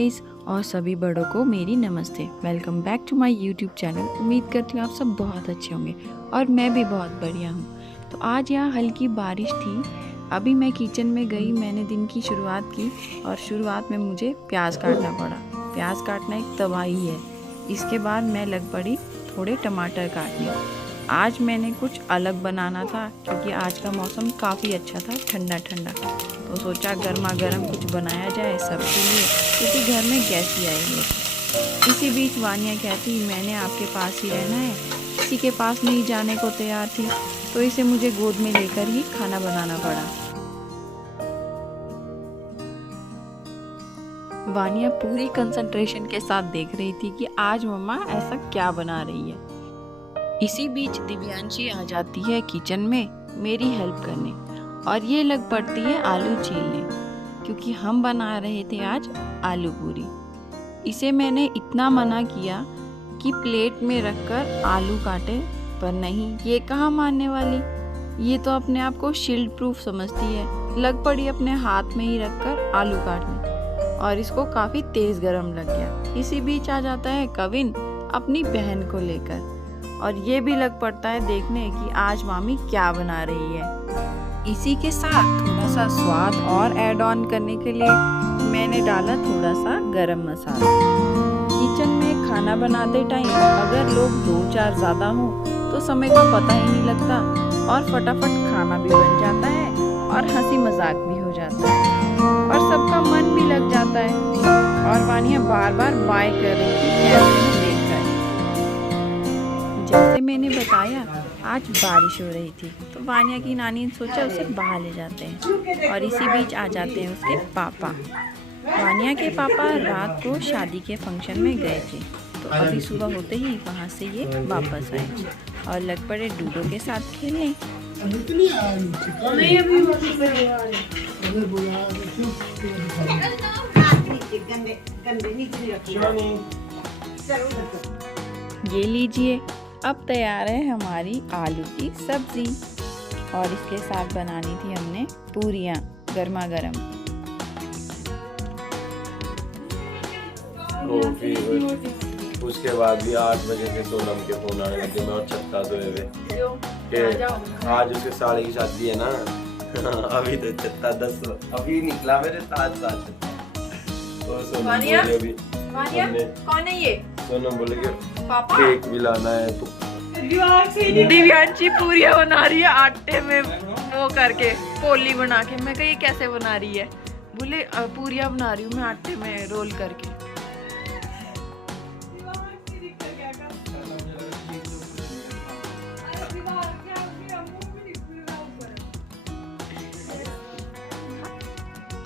Guys और सभी बड़ों को मेरी नमस्ते। Welcome back to my YouTube channel. उम्मीद करती हूँ आप सब बहुत अच्छे होंगे और मैं भी बहुत बढ़िया हूँ। तो आज यहाँ हल्की बारिश थी। अभी मैं किचन में गई, मैंने दिन की शुरुआत की और शुरुआत में मुझे प्याज काटना पड़ा। प्याज काटना एक तबाही है। इसके बाद मैं लग पड़ी थोड़े टमाटर काटने। आज मैंने कुछ अलग बनाना था क्योंकि आज का मौसम काफ़ी अच्छा था, ठंडा ठंडा। तो सोचा गर्मा गर्म कुछ बनाया जाए सबके लिए, क्योंकि घर में गेस्ट ही आई है। इसी बीच वानिया कहती मैंने आपके पास ही रहना है, किसी के पास नहीं जाने को तैयार थी, तो इसे मुझे गोद में लेकर ही खाना बनाना पड़ा। वानिया पूरी कंसंट्रेशन के साथ देख रही थी कि आज मम्मा ऐसा क्या बना रही है। इसी बीच दिव्यांशी आ जाती है किचन में मेरी हेल्प करने और ये लग पड़ती है आलू छीलने, क्योंकि हम बना रहे थे आज आलू पूरी। इसे मैंने इतना मना किया कि प्लेट में रखकर आलू काटे, पर नहीं, ये कहाँ मानने वाली। ये तो अपने आप को शील्ड प्रूफ समझती है। लग पड़ी अपने हाथ में ही रखकर आलू काटने और इसको काफ़ी तेज़ गरम लग गया। इसी बीच आ जाता है कविन अपनी बहन को लेकर और ये भी लग पड़ता है देखने कि आज मामी क्या बना रही है। इसी के साथ थोड़ा सा स्वाद और ऐड ऑन करने के लिए मैंने डाला थोड़ा सा गरम मसाला। किचन में खाना बनाते टाइम अगर लोग 2-4 ज़्यादा हो तो समय का पता ही नहीं लगता और फटाफट खाना भी बन जाता है और हंसी मजाक भी हो जाता है और सबका मन भी लग जाता है। और वानिया बार बार बाय कर रही थी कैमरे में देखकर। जैसे मैंने बताया आज बारिश हो रही थी, तो वानिया की नानी ने सोचा उसे बाहर ले जाते हैं और इसी बीच आ जाते हैं उसके पापा। वानिया के पापा रात को शादी के फंक्शन में गए थे, तो अभी सुबह होते ही वहाँ से ये वापस आए और लग पड़े डूडो के साथ खेलने। ये लीजिए, अब तैयार है हमारी आलू की सब्जी और इसके साथ बनानी थी हमने पूरियां गर्मा गर्म। उसके बाद भी 8 बजे से सोनम के फोन आने लगे, मैं और छत्ता सोए हुए। आज उसके साले की शादी है ना। अभी तो छत्ता 10 अभी निकला मेरे साथ। और सोनम कौन है ये? सोनम बोले कि पापा केक भी लाना है। तो दिव्यांशी पूरियां बना रही है आटे में वो करके पोली बना के। मैं कही ये कैसे बना रही है? बोले पूरियां बना रही हूँ मैं आटे में रोल करके।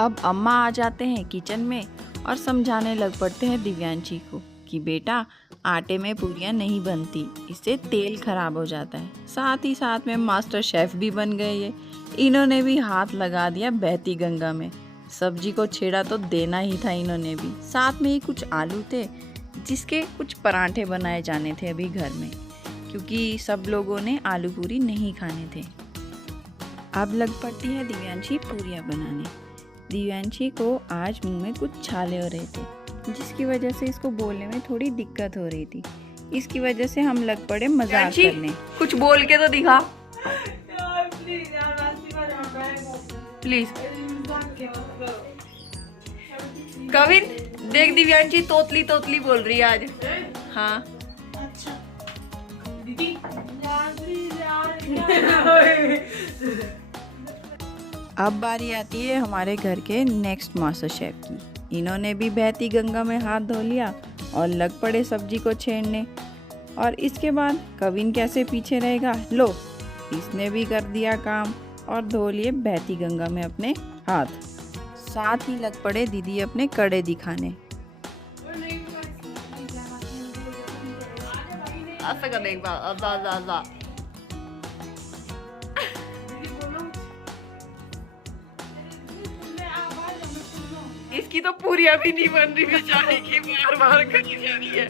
अब अम्मा आ जाते हैं किचन में और समझाने लग पड़ते हैं दिव्यांशी को कि बेटा आटे में पूरियां नहीं बनती, इससे तेल खराब हो जाता है। साथ ही साथ में मास्टर शेफ भी बन गए ये। इन्होंने भी हाथ लगा दिया बहती गंगा में। सब्जी को छेड़ा तो देना ही था इन्होंने भी। साथ में ही कुछ आलू थे जिसके कुछ पराठे बनाए जाने थे अभी घर में, क्योंकि सब लोगों ने आलू पूरी नहीं खाने थे। अब लग पड़ती है दिव्यांशी पूरियां बनाने। दिव्यांशी को आज मुंह में कुछ छाले हो रहे थे, जिसकी वजह से इसको बोलने में थोड़ी दिक्कत हो रही थी। इसकी वजह से हम लग पड़े मजाक करने। कुछ बोल के तो दिखा प्लीज। कविन देख, दिव्यांशी तोतली तोतली बोल रही है आज। हाँ अब बारी आती है हमारे घर के नेक्स्ट मास्टर शेफ की। इन्होंने भी बहती गंगा में हाथ धो लिया और लग पड़े सब्जी को छेड़ने। और इसके बाद कविन कैसे पीछे रहेगा, लो इसने भी कर दिया काम और धो लिए बहती गंगा में अपने हाथ। साथ ही लग पड़े दीदी अपने कड़े दिखाने। इसकी तो पूरियां भी नहीं बन रही बेचारी की, बार बार करी जा रही है।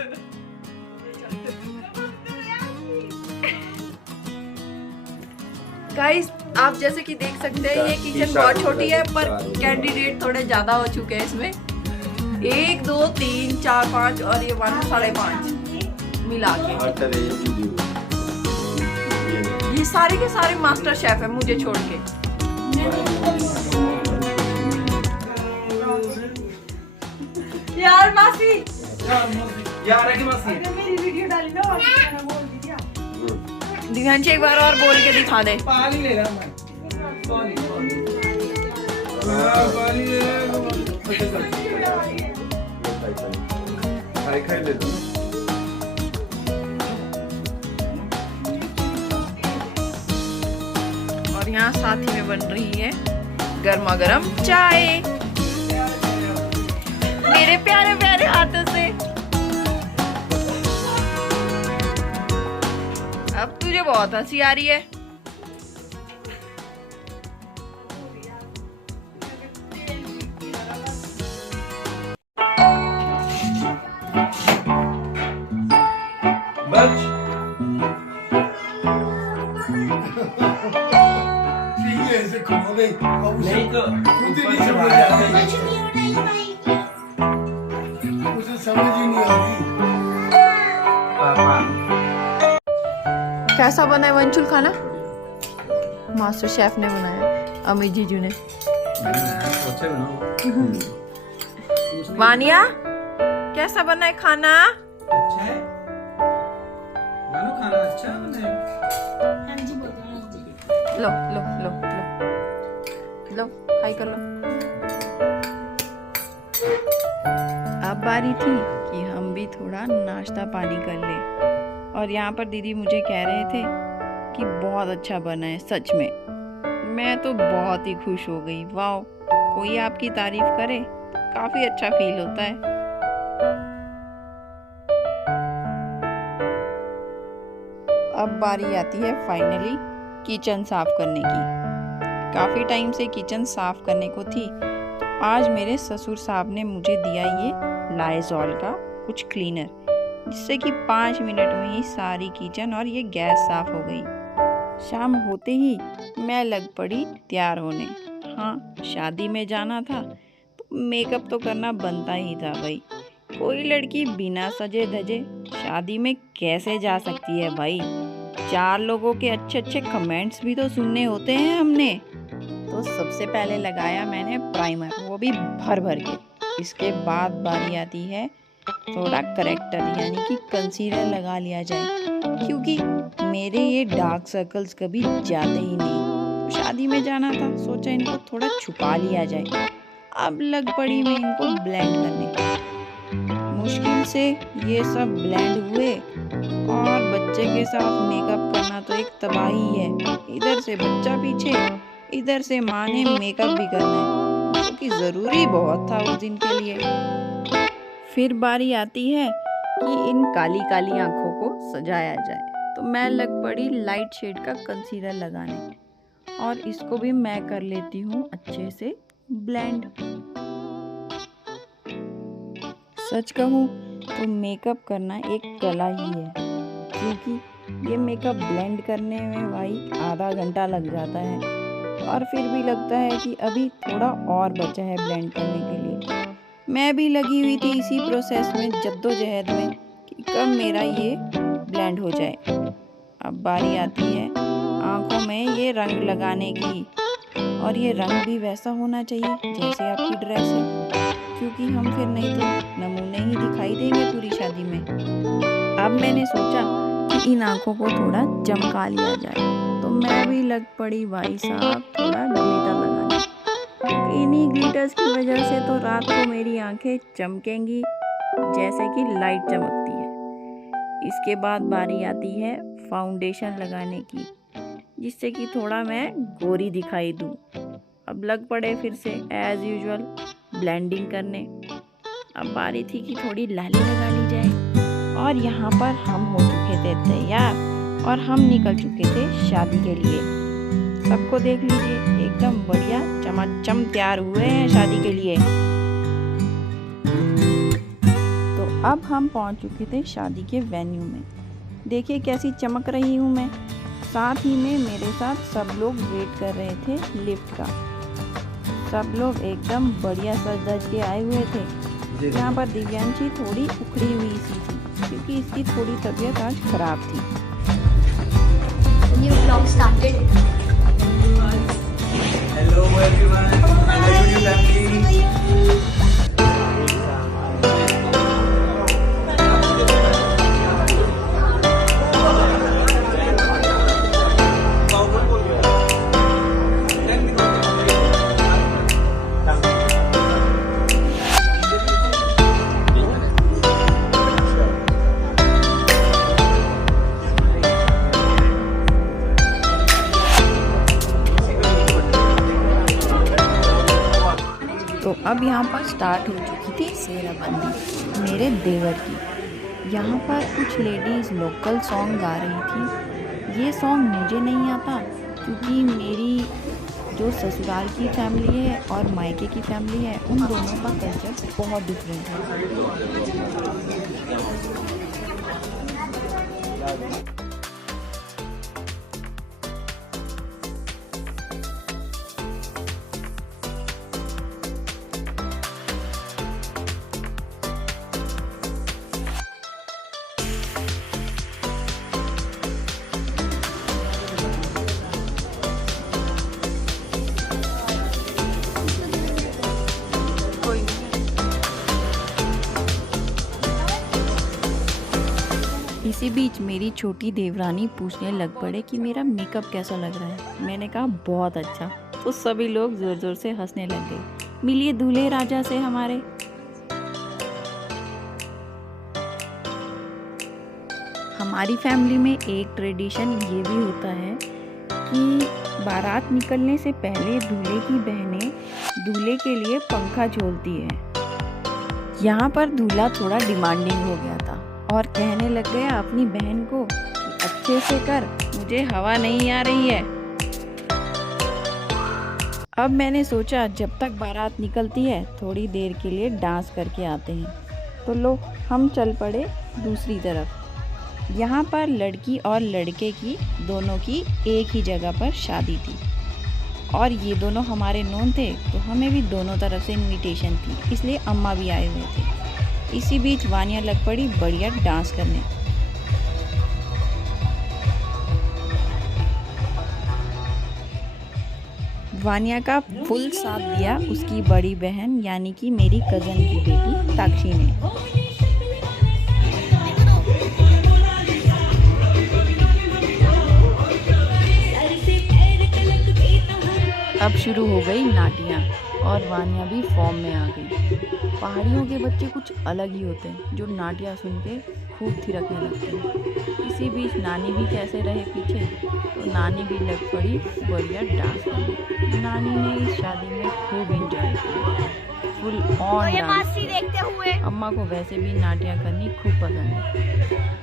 गाइस आप जैसे कि देख सकते हैं ये किचन बहुत छोटी है, पर कैंडिडेट थोड़े ज्यादा हो चुके हैं इसमें। 1 2 3 4 5 और ये 1 5.5 मिला के। ये सारे के सारे मास्टर शेफ है मुझे छोड़ के। यार मासी यार है कि मासी मेरी वीडियो डाली ना और मैंने बोल दिया। दिव्यांशी एक बार और बोल के दिखा दे। पानी ले रहा मैं। पानी ले रहा खाई ले दो। और यहाँ साथ ही में बन रही है गर्मा गर्म चाय मेरे प्यारे प्यारे हाथों से। अब तुझे बहुत हंसी आ रही है। बच ऐसे खोले नहीं तो खुद ही नहीं समझ आती, उसे समझ ही नहीं आती। पापा कैसा बना है वंशुल खाना? मास्टर शेफ ने बनाया, अमित जीजू ने। सोचे बनाओ। वानिया कैसा बना है खाना? अच्छा है मानो खाना अच्छा बना है। लो लो लो लो लो खाई कर लो। अब बारी थी कि हम भी थोड़ा नाश्ता पानी कर ले। और यहाँ पर दीदी मुझे कह रहे थे कि बहुत अच्छा बना है। सच में मैं तो बहुत ही खुश हो गई। वाह, कोई आपकी तारीफ करे काफी अच्छा फील होता है। अब बारी आती है फाइनली किचन साफ करने की। काफी टाइम से किचन साफ करने को थी, तो आज मेरे ससुर साहब ने मुझे दिया ये लाइजॉल का कुछ क्लीनर, जिससे कि 5 मिनट में ही सारी किचन और ये गैस साफ हो गई। शाम होते ही मैं लग पड़ी तैयार होने। हाँ, शादी में जाना था तो मेकअप तो करना बनता ही था भाई। कोई लड़की बिना सजे धजे शादी में कैसे जा सकती है भाई? 4 लोगों के अच्छे अच्छे कमेंट्स भी तो सुनने होते हैं हमने। तो सबसे पहले लगाया मैंने प्राइमर, वो भी भर भर के। इसके बाद बारी आती है थोड़ा करेक्टर यानी कि कंसीलर लगा लिया जाए, क्योंकि मेरे ये डार्क सर्कल्स कभी जाते ही नहीं। शादी में जाना था, सोचा इनको थोड़ा छुपा लिया जाए। अब लग पड़ी मैं इनको ब्लेंड करने। मुश्किल से ये सब ब्लेंड हुए, और बच्चे के साथ मेकअप करना तो एक तबाही है। इधर से बच्चा पीछे, इधर से माँ ने मेकअप भी करना है, जो कि ज़रूरी बहुत था उस दिन के लिए। फिर बारी आती है कि इन काली काली आंखों को सजाया जाए, तो मैं लग पड़ी लाइट शेड का कंसीलर लगाने, और इसको भी मैं कर लेती हूँ अच्छे से ब्लेंड। सच कहूँ तो मेकअप करना एक कला ही है, क्योंकि ये मेकअप ब्लेंड करने में भाई आधा घंटा लग जाता है, और फिर भी लगता है कि अभी थोड़ा और बचा है ब्लेंड करने के लिए। मैं भी लगी हुई थी इसी प्रोसेस में, जद्दोजहद में, कि कब मेरा ये ब्लेंड हो जाए। अब बारी आती है आँखों में ये रंग लगाने की, और ये रंग भी वैसा होना चाहिए जैसे आपकी ड्रेस है, क्योंकि हम फिर नहीं तो नमूने ही दिखाई देंगे पूरी शादी में। अब मैंने सोचा कि इन आँखों को थोड़ा चमका लिया जाए, तो मैं भी लग पड़ी भाई साहब थोड़ा ग्लिटर लगाने। इन्हीं ग्लिटर्स की वजह से तो रात को मेरी आंखें चमकेंगी जैसे कि लाइट चमकती है। इसके बाद बारी आती है फाउंडेशन लगाने की, जिससे कि थोड़ा मैं गोरी दिखाई दूँ। अब लग पड़े फिर से एज यूजुअल ब्लेंडिंग करने। अब बारी थी कि थोड़ी लाली लगा ली जाए, और यहाँ पर हम हो चुके थे तैयार, और हम निकल चुके थे शादी के लिए। सबको देख लीजिए, एकदम बढ़िया चमाचम तैयार हुए हैं शादी के लिए। तो अब हम पहुँच चुके थे शादी के वेन्यू में। देखिए कैसी चमक रही हूँ मैं। साथ ही में मेरे साथ सब लोग वेट कर रहे थे लिफ्ट का। सब लोग एकदम बढ़िया सज धज के आए हुए थे। यहाँ पर दिव्यांशी थोड़ी उखड़ी हुई सी थी क्योंकि इसकी थोड़ी तबीयत आज खराब थी। New vlog started. Hello everyone. Hello YouTube family. तो अब यहाँ पर स्टार्ट हो चुकी थी सेहराबंदी मेरे देवर की। यहाँ पर कुछ लेडीज़ लोकल सॉन्ग गा रही थी। ये सॉन्ग मुझे नहीं आता क्योंकि मेरी जो ससुराल की फैमिली है और मायके की फैमिली है उन दोनों का कल्चर बहुत डिफरेंट है। इसी बीच मेरी छोटी देवरानी पूछने लग पड़े कि मेरा मेकअप कैसा लग रहा है। मैंने कहा बहुत अच्छा। तो सभी लोग जोर जोर से हंसने लग गए। मिलिए दूल्हे राजा से हमारे। हमारी फैमिली में एक ट्रेडिशन ये भी होता है कि बारात निकलने से पहले दूल्हे की बहनें दूल्हे के लिए पंखा झोलती है। यहाँ पर दूल्हा थोड़ा डिमांडिंग हो गया था और कहने लग गया अपनी बहन को कि अच्छे से कर, मुझे हवा नहीं आ रही है। अब मैंने सोचा जब तक बारात निकलती है थोड़ी देर के लिए डांस करके आते हैं। तो लो हम चल पड़े दूसरी तरफ। यहाँ पर लड़की और लड़के की दोनों की एक ही जगह पर शादी थी और ये दोनों हमारे नोन थे तो हमें भी दोनों तरफ से इनविटेशन थी, इसलिए अम्मा भी आए हुए थे। इसी बीच वानिया लग पड़ी बढ़िया डांस करने। वानिया का फुल साथ दिया उसकी बड़ी बहन यानी कि मेरी कज़न की बेटी ताक्षी ने। अब शुरू हो गई नाटियाँ और वानिया भी फॉर्म में आ गई। पहाड़ियों के बच्चे कुछ अलग ही होते हैं जो नाटियाँ सुन के खूब थिरकने लगते हैं। इसी बीच नानी भी कैसे रहे पीछे, तो नानी भी लग पड़ी बढ़िया डांस करने। नानी ने इस शादी में खूब एंजॉय किया, फुल ऑन डांस। देखते हुए अम्मा को वैसे भी नाटियाँ करनी खूब पसंद है।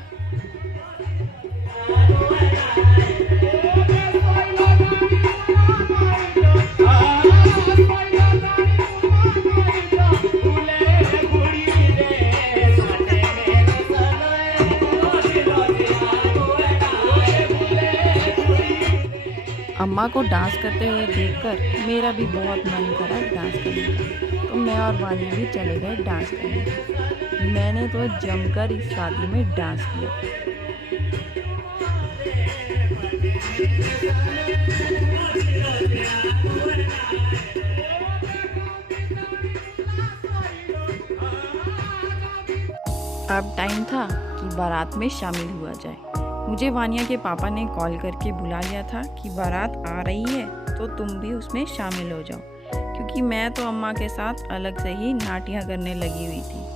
अम्मा को डांस करते हुए देखकर मेरा भी बहुत मन करा डांस करने का, तो मैं और वानी भी चले गए डांस करने। मैंने तो जमकर इस शादी में डांस किया। अब टाइम था कि बारात में शामिल हुआ जाए। मुझे वानिया के पापा ने कॉल करके बुला लिया था कि बारात आ रही है तो तुम भी उसमें शामिल हो जाओ, क्योंकि मैं तो अम्मा के साथ अलग से ही नाटियाँ करने लगी हुई थी।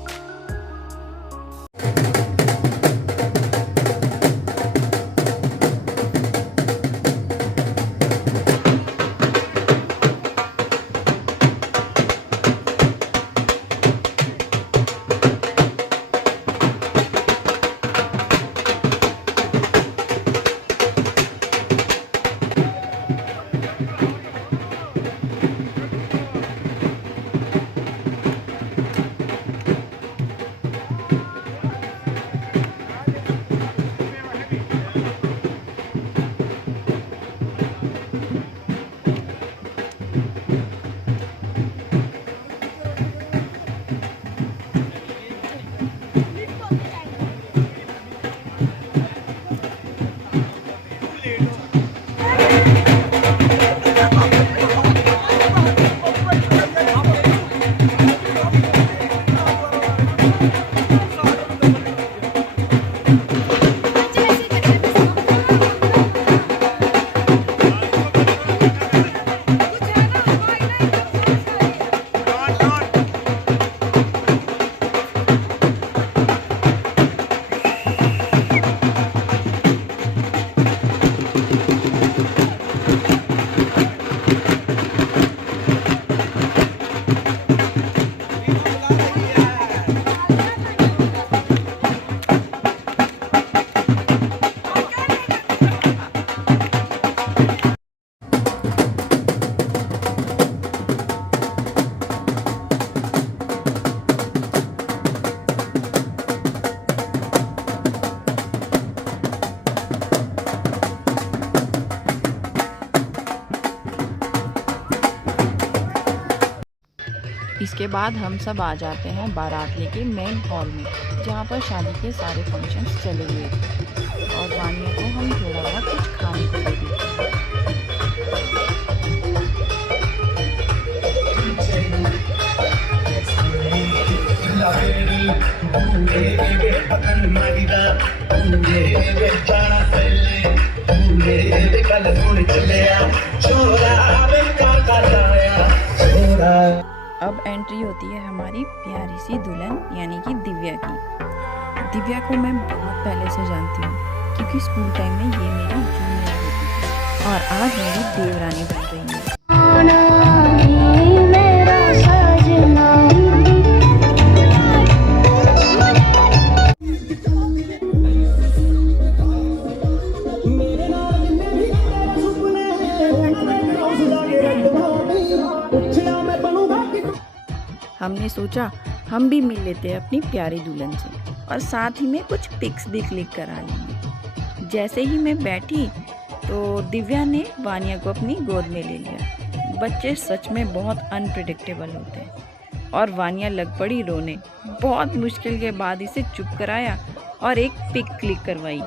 इसके बाद हम सब आ जाते हैं बारात लेके मेन हॉल में, जहाँ पर शादी के सारे फंक्शंस चले हुए थे और वानिया को हम थोड़ा बहुत कुछ खाने को दे देते हैं। अब एंट्री होती है हमारी प्यारी सी दुल्हन यानी कि दिव्या की। दिव्या को मैं बहुत पहले से जानती हूँ क्योंकि स्कूल टाइम में ये मेरी जूनियर होती थी और आज मेरी देवरानी बन रही है। हमने सोचा हम भी मिल लेते हैं अपनी प्यारी दुल्हन से और साथ ही में कुछ पिक्स भी क्लिक करा लेंगे। जैसे ही मैं बैठी तो दिव्या ने वानिया को अपनी गोद में ले लिया। बच्चे सच में बहुत अनप्रिडिक्टेबल होते हैं और वानिया लग पड़ी रोने। बहुत मुश्किल के बाद इसे चुप कराया और एक पिक क्लिक करवाई।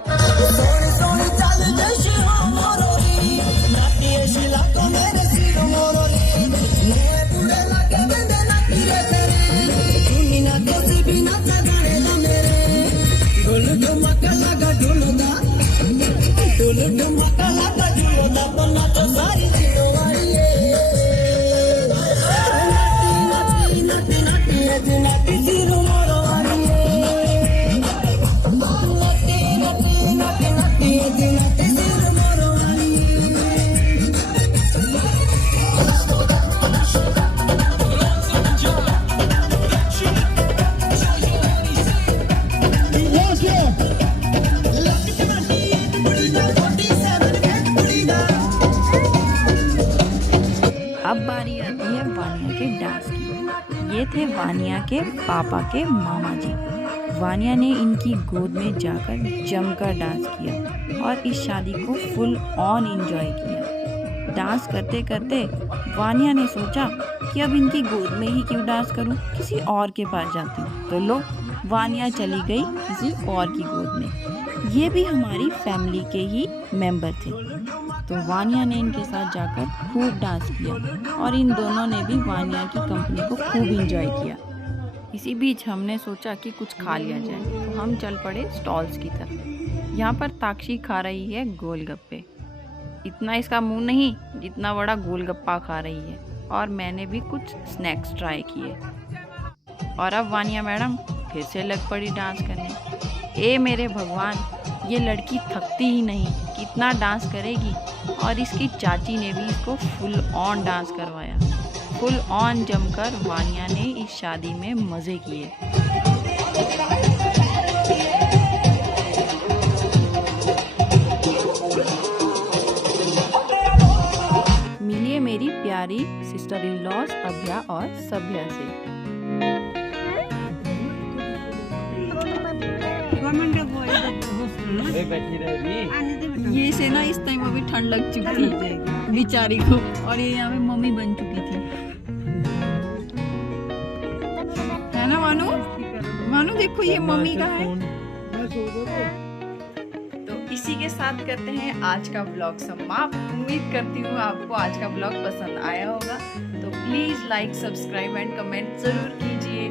अब बारी आती है वानिया के डांस की। ये थे वानिया के पापा के मामा जी। वानिया ने इनकी गोद में जाकर जमकर डांस किया और इस शादी को फुल ऑन एंजॉय किया। डांस करते करते वानिया ने सोचा कि अब इनकी गोद में ही क्यों डांस करूं, किसी और के पास जाती हूँ। तो लो, वानिया चली गई किसी और की गोद में। ये भी हमारी फैमिली के ही मेंबर थे। तो वानिया ने इनके साथ जाकर खूब डांस किया और इन दोनों ने भी वानिया की कंपनी को खूब एंजॉय किया। इसी बीच हमने सोचा कि कुछ खा लिया जाए, तो हम चल पड़े स्टॉल्स की तरफ। यहाँ पर ताक्षी खा रही है गोलगप्पे। इतना इसका मुंह नहीं जितना बड़ा गोलगप्पा खा रही है। और मैंने भी कुछ स्नैक्स ट्राई किए। और अब वानिया मैडम फिर से लग पड़ी डांस करने। ए मेरे भगवान, ये लड़की थकती ही नहीं, कितना डांस करेगी। और इसकी चाची ने भी इसको फुल ऑन डांस करवाया। फुल ऑन जमकर वानिया ने इस शादी में मज़े किए। मिलिए मेरी प्यारी सिस्टर इन लॉज अभ्या और सभ्या से। ये से ना इस टाइम अभी ठंड लग चुकी थी बेचारी को, और ये यहाँ पे मम्मी बन चुकी थी, है ना मानू? मानू देखो ये मम्मी का है। तो इसी के साथ करते हैं आज का व्लॉग समाप्त। उम्मीद करती हूँ आपको आज का व्लॉग पसंद आया होगा। तो please like, subscribe and comment जरूर कीजिए।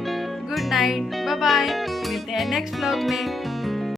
गुड नाइट, बाय बाय, मिलते हैं नेक्स्ट व्लॉग में।